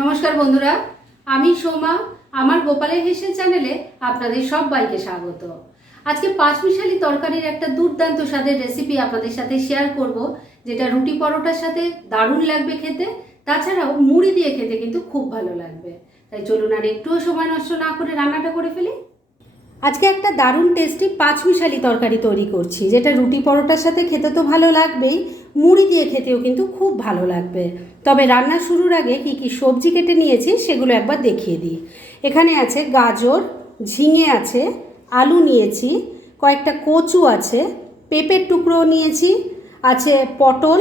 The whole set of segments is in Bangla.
নমস্কার বন্ধুরা, আমি সোমা। আমার গোপালের হেসেল চ্যানেলে আপনাদের সবাইকে স্বাগত। আজকে পাঁচমিশালি তরকারির একটা দুর্দান্ত স্বাদের রেসিপি আপনাদের সাথে শেয়ার করব, যেটা রুটি পরোটার সাথে দারুণ লাগবে খেতে, তাছাড়াও মুড়ি দিয়ে খেতে কিন্তু খুব ভালো লাগবে। তাই চলুন আর একটুও সময় নষ্ট না করে রান্নাটা করে ফেলি। আজকে একটা দারুণ টেস্টি পাঁচমিশালি তরকারি তৈরি করছি, যেটা রুটি পরোটার সাথে খেতে তো ভালো লাগবেই মুড়ি দিয়ে খেতেও কিন্তু খুব ভালো লাগবে। তবে রান্না শুরুর আগে কি কি সবজি কেটে নিয়েছি সেগুলো একবার দেখিয়ে দিই। এখানে আছে গাজর, ঝিঙে আছে, আলু নিয়েছি, কয়েকটা কচু আছে, পেঁপের টুকরো নিয়েছি, আছে পটল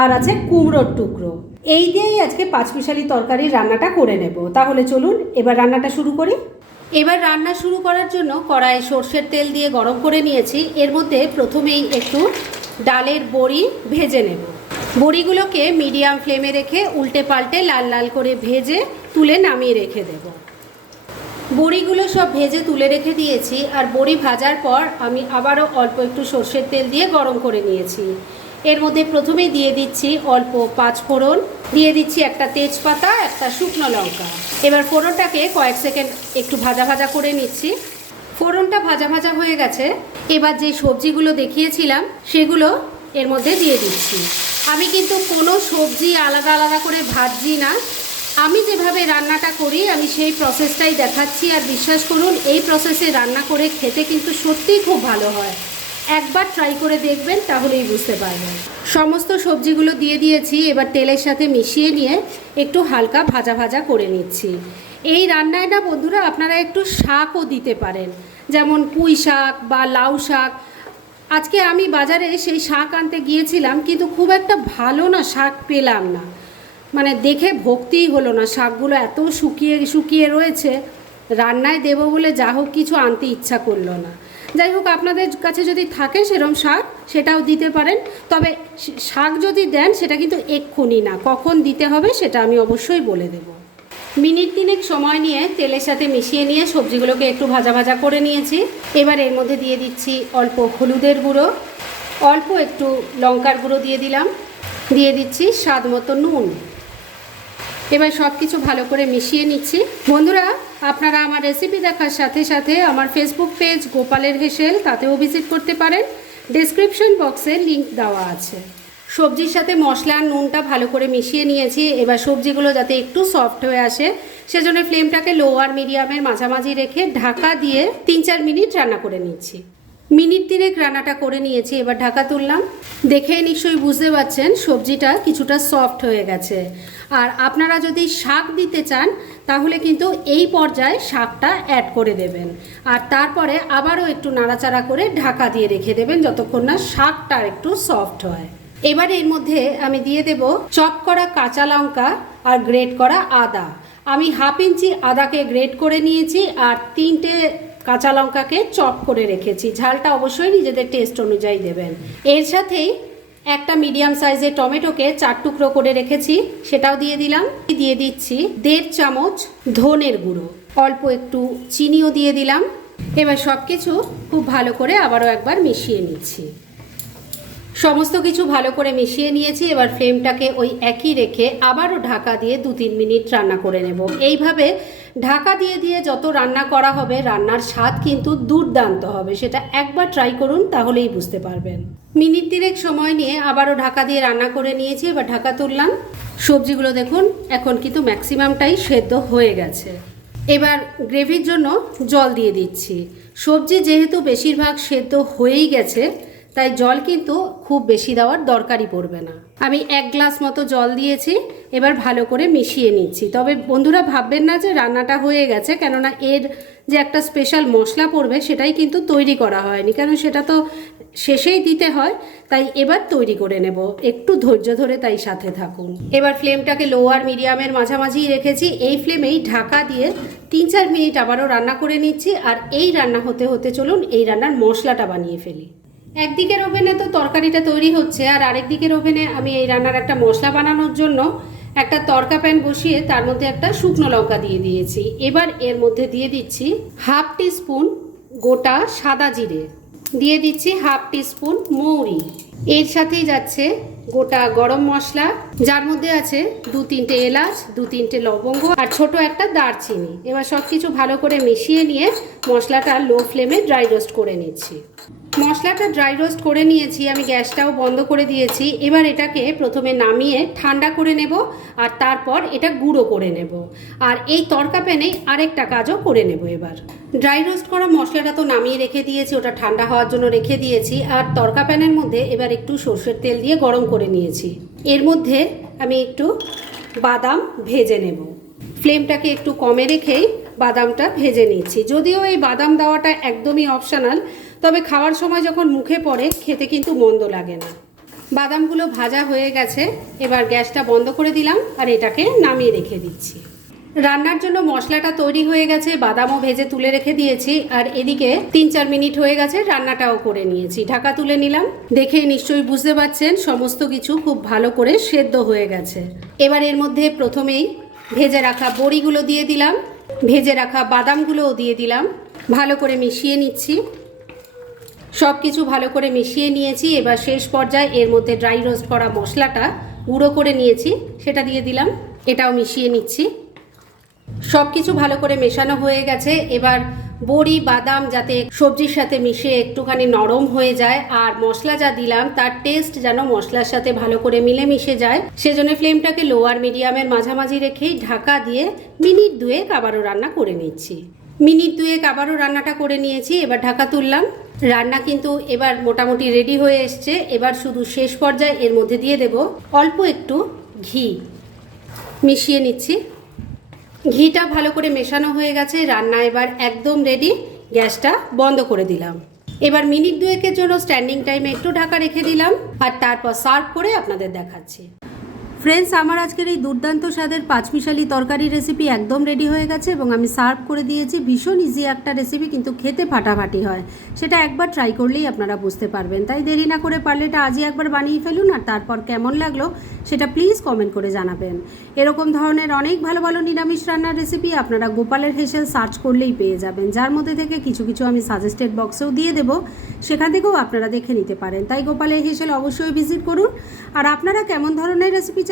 আর আছে কুমড়োর টুকরো। এই দিয়েই আজকে পাঁচমিশালি তরকারির রান্নাটা করে নেব। তাহলে চলুন এবার রান্নাটা শুরু করি। এবার রান্না শুরু করার জন্য কড়াইয়ে সর্ষের তেল দিয়ে গরম করে নিয়েছি। এর মধ্যে প্রথমেই একটু ডালের বড়ি ভেজে নেব। বড়িগুলোকে মিডিয়াম ফ্লেমে রেখে উল্টে পাল্টে লাল লাল করে ভেজে তুলে নামিয়ে রেখে দেব। বড়িগুলো সব ভেজে তুলে রেখে দিয়েছি আর বড়ি ভাজার পর আমি আবারও অল্প একটু সর্ষের তেল দিয়ে গরম করে নিয়েছি। এর মধ্যে প্রথমেই দিয়ে দিচ্ছি অল্প পাঁচ ফোড়ন, দিয়ে দিচ্ছি একটা তেজপাতা, একটা শুকনো লঙ্কা। এবার ফোড়নটাকে কয়েক সেকেন্ড একটু ভাজা ভাজা করে নিচ্ছি। ফোড়নটা ভাজা ভাজা হয়ে গেছে। এবার যে সবজিগুলো দেখিয়েছিলাম, সেগুলো এর মধ্যে দিয়ে দিচ্ছি। আমি কিন্তু কোনো সবজি আলাদা আলাদা করে ভাজছি না। আমি যেভাবে রান্নাটা করি, আমি সেই প্রসেসটাই দেখাচ্ছি। আর বিশ্বাস করুন, এই প্রসেসে রান্না করে খেতে কিন্তু সত্যিই খুব ভালো হয়। একবার ট্রাই করে দেখবেন, তাহলেই বুঝতে পারবেন। সমস্ত সবজিগুলো দিয়ে দিয়েছি। এবার তেলের সাথে মিশিয়ে নিয়ে একটু হালকা ভাজা ভাজা করে নিচ্ছি। এই রান্নায় না বন্ধুরা আপনারা একটু শাকও দিতে পারেন। যেমন পুঁই শাক বা লাউ শাক। আজকে আমি বাজারে সেই শাক আনতে গিয়েছিলাম, কিন্তু খুব একটা ভালো না শাক পেলাম না। মানে দেখে ভক্তিই হলো না, শাকগুলো এত শুকিয়ে শুকিয়ে রয়েছে। রান্নায় দেবো বলে যা হোক কিছু আনতে ইচ্ছা করল না। যাই হোক, আপনাদের কাছে যদি থাকে সেরম শাক, সেটাও দিতে পারেন। তবে শাক যদি দেন, সেটা কিন্তু এক্ষুনি না। কখন দিতে হবে সেটা আমি অবশ্যই বলে দেব। মিনিট তিনেক সময় নিয়ে তেলের সাথে মিশিয়ে নিয়ে সবজিগুলোকে একটু ভাজা ভাজা করে নিয়েছি। এবার এর মধ্যে দিয়ে দিচ্ছি অল্প হলুদের গুঁড়ো। অল্প একটু লঙ্কার গুঁড়ো দিয়ে দিলাম। দিয়ে দিচ্ছি স্বাদ মতো নুন। এবার সব কিছু ভালো করে মিশিয়ে নিচ্ছি। বন্ধুরা, আপনারা আমার রেসিপি দেখার সাথে সাথে আমার ফেসবুক পেজ গোপালের হেসেল, তাতেও ভিজিট করতে পারেন। ডেসক্রিপশন বক্সে লিংক দেওয়া আছে। সবজির সাথে মশলা আর নুনটা ভালো করে মিশিয়ে নিয়েছি। এবার সবজিগুলো যাতে একটু সফট হয়ে আসে, সেজন্য ফ্লেমটাকে লো আর মিডিয়ামের মাঝামাঝি রেখে ঢাকা দিয়ে তিন চার মিনিট রান্না করে নিচ্ছি। মিনিট তিনেক রান্নাটা করে নিয়েছি, এবার ঢাকা তুললাম। দেখে নিশ্চয়ই বুঝতে পারছেন, সবজিটা কিছুটা সফট হয়ে গেছে। আর আপনারা যদি শাক দিতে চান, তাহলে কিন্তু এই পর্যায়ে শাকটা অ্যাড করে দেবেন। আর তারপরে আবারও একটু নাড়াচাড়া করে ঢাকা দিয়ে রেখে দেবেন, যতক্ষণ না শাকটা একটু সফট হয়। এবার এর মধ্যে আমি দিয়ে দেব চপ করা কাঁচা লঙ্কা আর গ্রেট করা আদা। আমি হাফ ইঞ্চি আদাকে গ্রেট করে নিয়েছি আর তিনটে কাঁচা লঙ্কাকে চপ করে রেখেছি। ঝালটা অবশ্যই নিজেদের টেস্ট অনুযায়ী দেবেন। এর সাথেই একটা মিডিয়াম সাইজের টমেটোকে চার টুকরো করে রেখেছি, সেটাও দিয়ে দিলাম। দিয়ে দিচ্ছি দেড় চামচ ধনের গুঁড়ো। অল্প একটু চিনিও দিয়ে দিলাম। এবার সব কিছু খুব ভালো করে আবারও একবার মিশিয়ে নিচ্ছি। সমস্ত কিছু ভালো করে মিশিয়ে নিয়েছি, এবার ফ্লেমটাকে ওই একই রেখে আবারও ঢাকা দিয়ে দু তিন মিনিট রান্না করে নেব। এইভাবে ঢাকা দিয়ে দিয়ে যত রান্না করা হবে, রান্নার স্বাদ কিন্তু দুর্দান্ত হবে। সেটা একবার ট্রাই করুন, তাহলেই বুঝতে পারবেন। মিনিট তিনেক সময় নিয়ে আবারও ঢাকা দিয়ে রান্না করে নিয়েছি, এবার ঢাকা তুললাম। সবজিগুলো দেখুন, এখন কিন্তু ম্যাক্সিমামটাই সেদ্ধ হয়ে গেছে। এবার গ্রেভির জন্য জল দিয়ে দিচ্ছি। সবজি যেহেতু বেশিরভাগ সেদ্ধ হয়েই গেছে তাই জল কিন্তু খুব বেশি দেওয়ার দরকারই পড়বে না। আমি এক গ্লাস মতো জল দিয়েছি, এবার ভালো করে মিশিয়ে নিচ্ছি। তবে বন্ধুরা ভাববেন না যে রান্নাটা হয়ে গেছে, কেননা এর যে একটা স্পেশাল মশলা পড়বে সেটাই কিন্তু তৈরি করা হয়নি। কেন সেটা তো শেষেই দিতে হয়, তাই এবার তৈরি করে নেব। একটু ধৈর্য ধরে তাই সাথে থাকুন। এবার ফ্লেমটাকে লো আর মিডিয়ামের মাঝামাঝি রেখেছি। এই ফ্লেমেই ঢাকা দিয়ে তিন চার মিনিট আবারও রান্না করে নিচ্ছি। আর এই রান্না হতে হতে চলুন এই রান্নার মশলাটা বানিয়ে ফেলি। একদিকের ওভেনে তো তরকারিটা তৈরি হচ্ছে, আর আরেক দিকের ওভেনে আমি এই রান্নার একটা মশলা বানানোর জন্য একটা তরকা প্যান বসিয়ে তার মধ্যে একটা শুকনো লঙ্কা দিয়ে দিয়েছি। এবার এর মধ্যে দিয়ে দিচ্ছি হাফ টি স্পুন গোটা সাদা জিরে, দিয়ে দিচ্ছি হাফ টি স্পুন মৌরি। এর সাথেই যাচ্ছে গোটা গরম মশলা, যার মধ্যে আছে দু তিনটে এলাচ, দু তিনটে লবঙ্গ আর ছোট একটা দারচিনি। এবার সব কিছু ভালো করে মিশিয়ে নিয়ে মশলাটা লো ফ্লেমে ড্রাই রোস্ট করে নিচ্ছি। মশলাটা ড্রাই রোস্ট করে নিয়েছি, আমি গ্যাসটাও বন্ধ করে দিয়েছি। এবার এটাকে প্রথমে নামিয়ে ঠান্ডা করে নেব আর তারপর এটা গুঁড়ো করে নেব। আর এই তরকা প্যানে আরেকটা কাজও করে নেব এবার। ড্রাই রোস্ট করা মশলাটা তো নামিয়ে রেখে দিয়েছি, ওটা ঠান্ডা হওয়ার জন্য রেখে দিয়েছি। আর তরকা প্যানের মধ্যে এবার একটু সর্ষের তেল দিয়ে গরম করে নিয়েছি। এর মধ্যে আমি একটু বাদাম ভেজে নেব। ফ্লেমটাকে একটু কমে রেখেই বাদামটা ভেজে নিচ্ছি। যদিও এই বাদাম দেওয়াটা একদমই অপশনাল তবে খাওয়ার সময় যখন মুখে পড়ে, খেতে কিন্তু মন্দ লাগে না। বাদামগুলো ভাজা হয়ে গেছে, এবার গ্যাসটা বন্ধ করে দিলাম আর এটাকে নামিয়ে রেখে দিচ্ছি। রান্নার জন্য মশলাটা তৈরি হয়ে গেছে, বাদামও ভেজে তুলে রেখে দিয়েছি, আর এদিকে তিন চার মিনিট হয়ে গেছে রান্নাটাও করে নিয়েছি। ঢাকা তুলে নিলাম, দেখে নিশ্চয়ই বুঝতে পারছেন, সমস্ত কিছু খুব ভালো করে সেদ্ধ হয়ে গেছে। এবার এর মধ্যে প্রথমেই ভেজে রাখা বড়িগুলো দিয়ে দিলাম, ভেজে রাখা বাদামগুলোও দিয়ে দিলাম, ভালো করে মিশিয়ে নিচ্ছি। সব কিছু ভালো করে মিশিয়ে নিয়েছি। এবার শেষ পর্যায়ে এর মধ্যে ড্রাই রোস্ট করা মশলাটা গুঁড়ো করে নিয়েছি। সেটা দিয়ে দিলাম। এটাও মিশিয়ে নিচ্ছি। সব কিছু ভালো করে মেশানো হয়ে গেছে। এবার বড়ি, বাদাম যাতে সবজির সাথে মিশে একটুখানি নরম হয়ে যায় আর মশলা যা দিলাম তার টেস্ট যেন মশলার সাথে ভালো করে মিলে মিশে যায়। সেজন্য ফ্লেমটাকে লোয়ার মিডিয়ামের মাঝামাঝি রেখেই ঢাকা দিয়ে মিনিট দুয়েক আবারও রান্না করে নিচ্ছি। মিনিট দুয়েক আবারও রান্নাটা করে নিয়েছি, এবার ঢাকা তুললাম। রান্না কিন্তু এবার মোটামুটি রেডি হয়ে এসছে। এবার শুধু শেষ পর্যায়ে এর মধ্যে দিয়ে দেব অল্প একটু ঘি। মিশিয়ে নিচ্ছি। ঘিটা ভালো করে মেশানো হয়ে গেছে। রান্না এবার একদম রেডি গ্যাসটা বন্ধ করে দিলাম। এবার মিনিট দুয়েকের জন্য স্ট্যান্ডিং টাইমে একটু ঢাকা রেখে দিলাম। আর তারপর সার্ভ করে আপনাদের দেখাচ্ছি। ফ্রেন্ডস আমার আজকের এই দুর্দান্ত স্বাদের পাঁচমিশালি তরকারি রেসিপি একদম রেডি হয়ে গেছে এবং আমি সার্ভ করে দিয়েছি। ভীষণ ইজি একটা রেসিপি কিন্তু খেতে ফাটাফাটি হয়। সেটা একবার ট্রাই করলেই আপনারা বুঝতে পারবেন। তাই দেরি না করে পারলে এটা আজই একবার বানিয়ে ফেলুন আর তারপর কেমন লাগল সেটা প্লিজ কমেন্ট করে জানাবেন। এরকম ধরনের অনেক ভালো ভালো নিরামিষ রান্নার রেসিপি আপনারা গোপালের হেসেল সার্চ করলেই পেয়ে যাবেন। যার মধ্যে থেকে কিছু কিছু আমি সাজেস্টেড বক্সেও দিয়ে দেবো। সেখান থেকেও আপনারা দেখে নিতে পারেন। তাই গোপালের হেসেল অবশ্যই ভিজিট করুন। আর আপনারা কেমন ধরনের রেসিপি